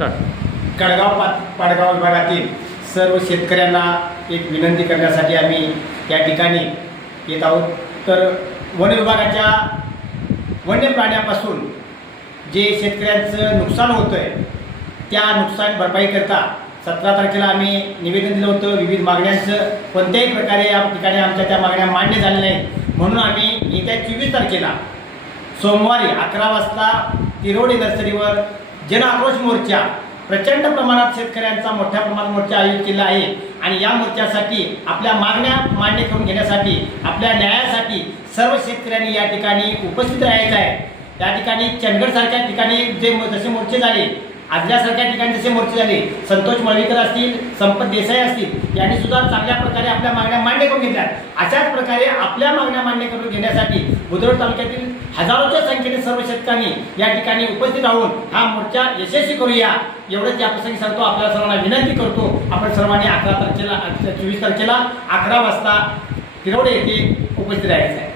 Start Kadgaon पा पाडगाव विभागातील सर्व शेतकऱ्यांना एक विनंती करण्यासाठी आम्ही या ठिकाणी येत आहोत. तर वन विभागाच्या वन्य प्राण्यापासून जे शेतकऱ्यांचं नुकसान होतं आहे त्या नुकसान भरपाईकरता सतरा तारखेला आम्ही निवेदन दिलं होतं विविध मागण्यांचं. कोणत्याही प्रकारे या ठिकाणी आमच्या त्या मागण्या मान्य झालेल्या नाहीत. म्हणून आम्ही येत्या चोवीस तारखेला सोमवारी अकरा वाजता तिरोडी नर्सरीवर जन आक्रोश मोर्चा प्रचंड प्रमाणात शेतकऱ्यांचा मोठ्या प्रमाणात मोर्चा आयोजित केला आहे. आणि या मोर्चासाठी आपल्या मागण्या मान्य करून घेण्यासाठी आपल्या न्यायासाठी सर्व शेतकऱ्यांनी या ठिकाणी उपस्थित राहायचं आहे. त्या ठिकाणी चंदगडसारख्या ठिकाणी जे जसे मोर्चे झाले आजल्यासारख्या ठिकाणी जसे मोर्चे झाले संतोष मळवीकर असतील संपत देसाई असतील यांनी सुद्धा चांगल्या प्रकारे आपल्या मागण्या मान्य करून घेतल्या. अशाच प्रकारे आपल्या मागण्या मान्य करून घेण्यासाठी बुद्रुक तालुक्यातील हजारोच्या संख्येने सर्व शेतकऱ्यांनी या ठिकाणी उपस्थित राहून हा मोर्चा यशस्वी करूया. एवढंच या प्रसंगी सांगतो आपल्या सर्वांना विनंती करतो. आपण सर्वांनी अकरा तारखेला चोवीस तारखेला अकरा वाजता तिरवडे येथे उपस्थित राहायचं आहे.